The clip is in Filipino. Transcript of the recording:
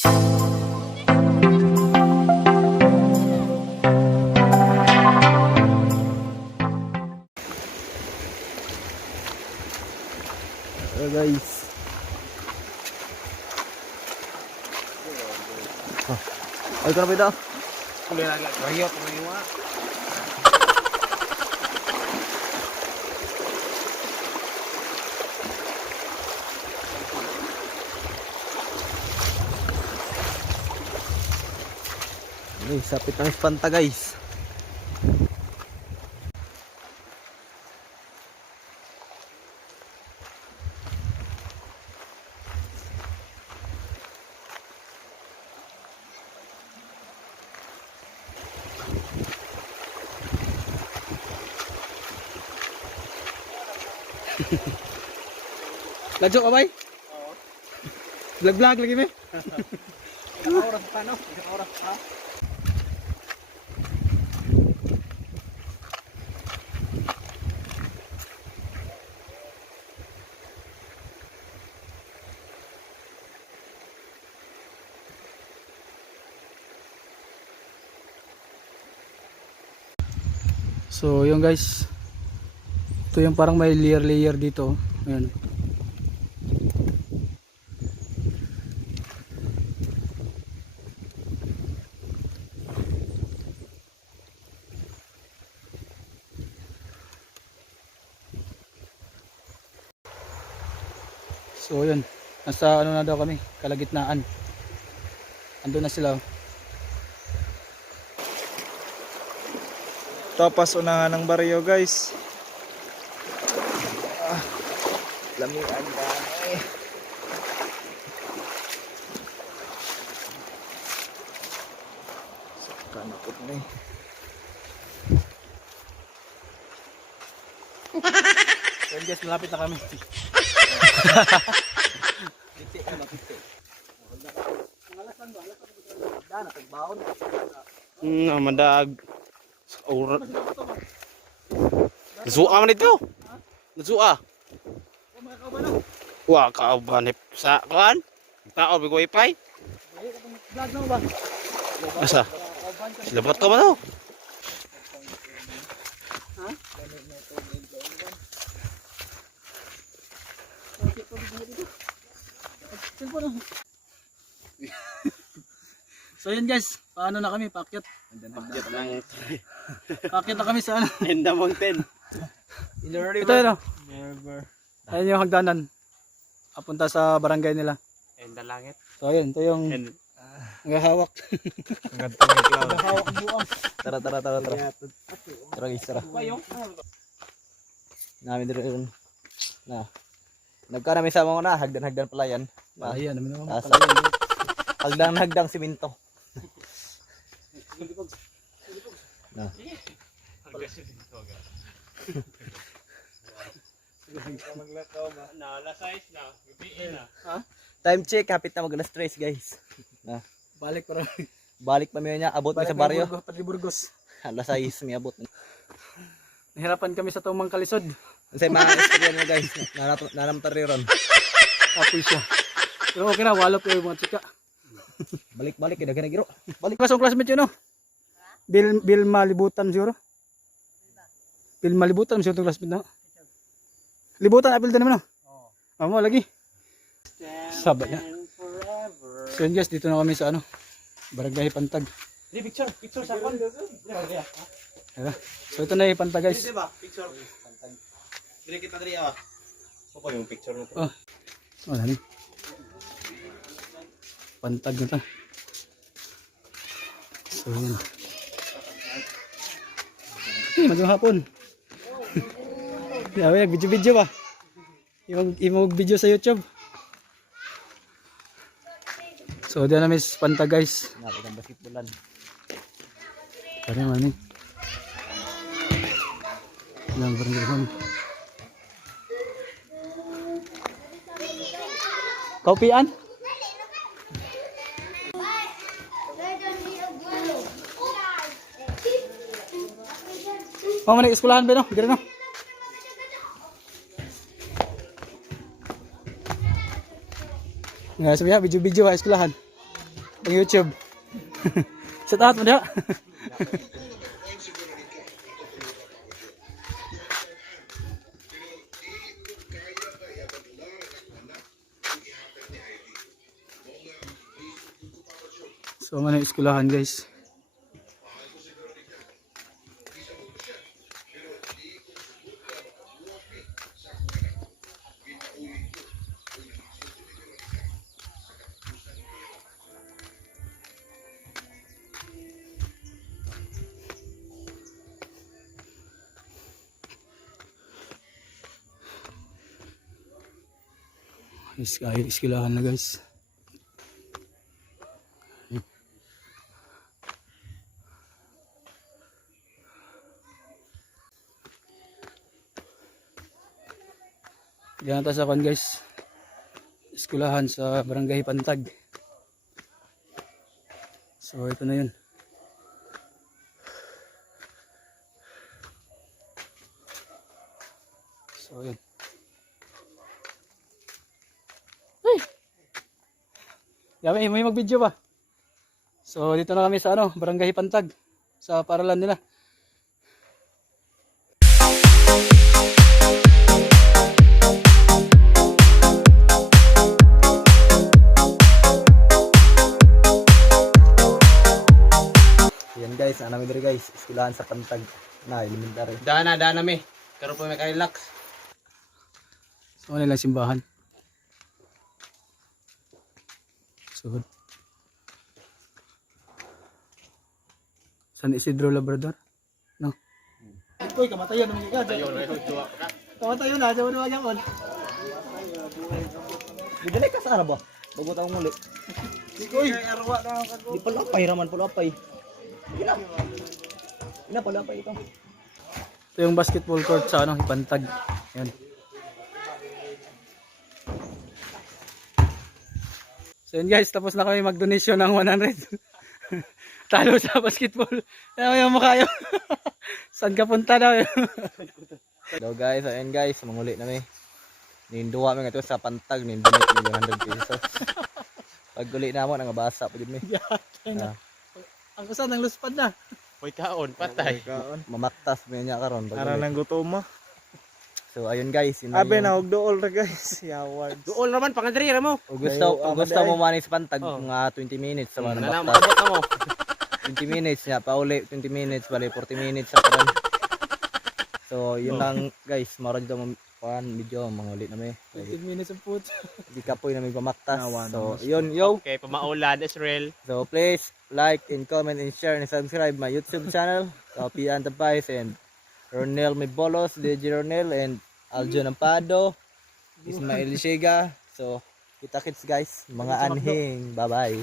Guys. Ay, ko na pita. Kulit lagi lagi pengiwa. Ay, sapit ng espanta guys. Ladyo ka bay? Oo. Vlog lagi me? Oras pa no? Oras pa. So yun guys, ito yung parang may layer dito. Ayan. So yun, nasa ano na daw kami, kalagitnaan. Andun na sila. Tapas unahan ng baryo guys. Lamian dami. Kanapot na eh. So guys, malapit na kami. Madag. Orat. Nasuka man ito. Nasuka. Wah, kauban sa kan? Tao big wifi. Asa? Lebat ka man oh. So yun guys, paano na kami? Paakyat. Paakyat na kami sa ano? In the mountain. Ito yun oh. Ayun yung hagdanan. Papunta sa barangay nila. In the langit. So ayun, ito yung naghahawak. Naghahawak ang buang. Tara. Tara guys, tara. Namin rin. Na. Nagkarami sa mga na, hagdan pala yan. Ayan, naman naman. Hagdang siminto. Na. Time check, kapit na mag-alas 3 guys. Na. Balik para. Balik pa niya, abot mi sa baryo. Pati Burgos. Alas 6 mi abot. Nahirapan kami sa tumang kalisod. Kasi mga istorya niya guys, nanamtar ron. Apoy siya. Pero okay na, walo po yung mga chika. Balik, dagan na giro. Balik. Kasong classmate yun no? Bill Malibutan siguro? Bill Malibutan siguro itong classmate na. Libutan, apil din naman no? Oo. Mo lagi. Sabay na. So yun guys, dito na kami sa ano, Barangay Pantag. Di picture sa kon. So ito na yung Pantag guys. Di ba? Picture. Dire kita diri ah. Opo yung picture nito. Oh. Wala ni. Pantag na ta. So yun. Magandang hapon. Yawe, video ba? Imog video sa YouTube. So diyan na miss Pantag guys. Nakakang basketballan. Pare man ni. Lang barangay. Kopian? Oh, mana sekolahan ba no? Dire no. Nga sabiha video-video ha sekolahan. Pang YouTube. Shout out mo diha. So ano yung eskwelahan guys. Eskwelahan na guys. Diyan na tayo sa kwan guys. Eskwelahan sa Barangay Pantag. So ito na yun. So yun. Hey! Yami, may mag-video ba? So dito na kami sa ano, Barangay Pantag. Sa paralan nila. Yan guys, ano namin diri guys, eskwelahan sa Pantag na elementary. Dana mi. Karon po may relax. So ano lang simbahan. So San Isidro Labrador? No. Ikoy kamatayon naman ka. Tayo na tuwa ka. Kamatayon na, sa mga yan. Bidali ka sa ba? Bago taong muli. Ikoy. Di pala apay raman pala apay. Ina pala apay ito. Ito yung basketball court sa ano, Pantag. Yan. So yun guys, tapos na kami mag-donation ng 100. Talo sa basketball. Ano yung mukha yun? Saan ka punta daw yun? So guys, ayun guys, manguli na mi. Ninduwa mi nga ito sa Pantag, nindunit mi 100 pesos. Pag uli na mo, nangabasa pa din mi. Ang kusa ng luspad na. Hoy kaon, patay. Mamaktas mi niya karon. Para nang gutom mo. So ayun guys, yun na Abe yung- na og dool ra guys. Yaward. Duol naman pangadiri ra mo. Kung gusto mo manis sa Pantag, Oh. mga 20 minutes sa mga Nana mamaktas. maabot na mo. 20 minutes niya, pauli 20 minutes, bali 40 minutes sa karon. So yun lang guys, mara dito mo video, manguli na mi. 15 minutes of food. Di ka po na may pamaktas. Nawa So yun, yo. Okay, pamaulan Israel. So please like and comment and share and subscribe my YouTube channel. Copy Antapais and Ronel Mibolos, DJ Ronel and Aljon Ampado, Ismael Shega. So kita kits guys, mga anhing. Bye bye.